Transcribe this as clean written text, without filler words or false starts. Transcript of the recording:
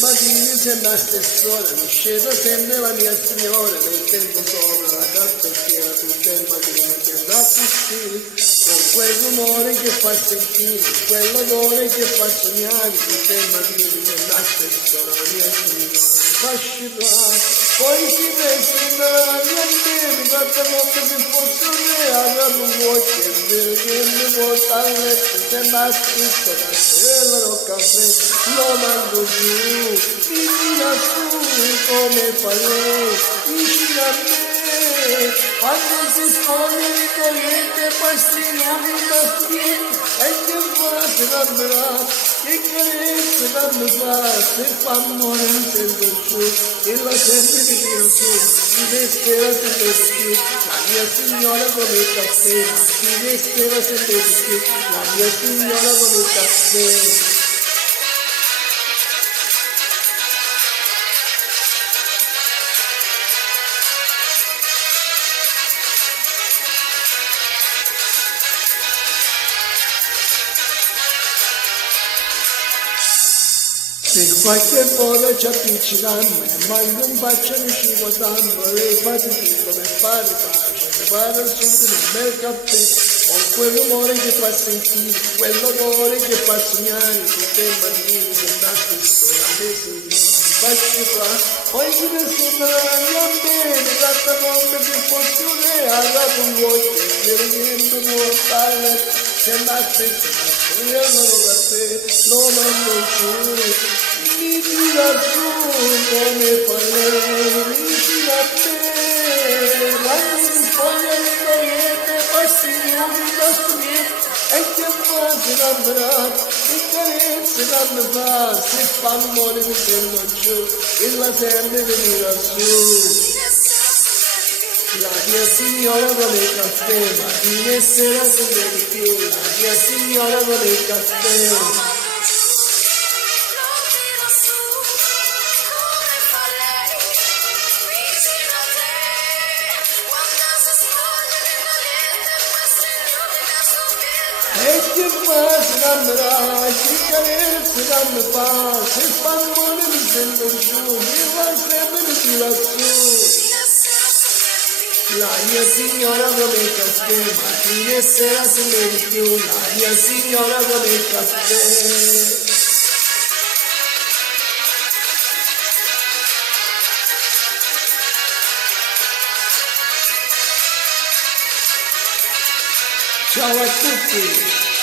matini sembra la stess'ora, mi scesa sempre la mia signora, mettendo sopra la caffettiera tutte le mattine che andrà a piscina, con quel rumore che fa sentire, quell'odore che fa sognare, tutte le mattine sembra la stess'ora, la mia signora mi fa scirrare, poi si presenta davanti a me, mi guarda come se fosse un re, avrà un vuoto che mi porta a letto, sembra scritto da quella caffè, lo mando giù, mi tira su come fa lei, vicino a me, quando si spoglia di corrente, poi si illumina spiega, e che fa se l'ammerà, che carezze danno fa, se fa amore non sento giù, e la sempre mi tira su, mi despera sempre di più, la mia signora come il caffè, mi despera sempre di più, la mia signora come il caffè. Se qualche volta ci appiccichiamo e manca un bacio ne ci guardiamo, lei fa di tutto per fare pace, prepara subito un bel caffè, con quel rumore che fa sentire, quell'odore che fa sognare, tutte le mattine che da questo la mia faccio qua, poi si presenta davanti a me, mi tratta come se fosse un re, avrà un vuoto che mi porta a letto, sembra stessa, io non lo caffè, lo mando giù. Mi tira su come fa lei, vicino a me, quando si spoglia di corrente, poi si illumina studietto, e che fa se l'andrà, che carezze danno fa, se fa amore mi sento giù, e la sempre venire su. La mia signora vuole il caffè, mattina e sera sempre di più, la mia signora vuole il caffè. E che fa se l'andrà, che carezze danno fa, se fa amore mi sento giù, mi va sempre mi tira su. La mia signora vuole il caffè, mattina e sera sempre di più, la mia signora vuole il caffè. Ciao a tutti!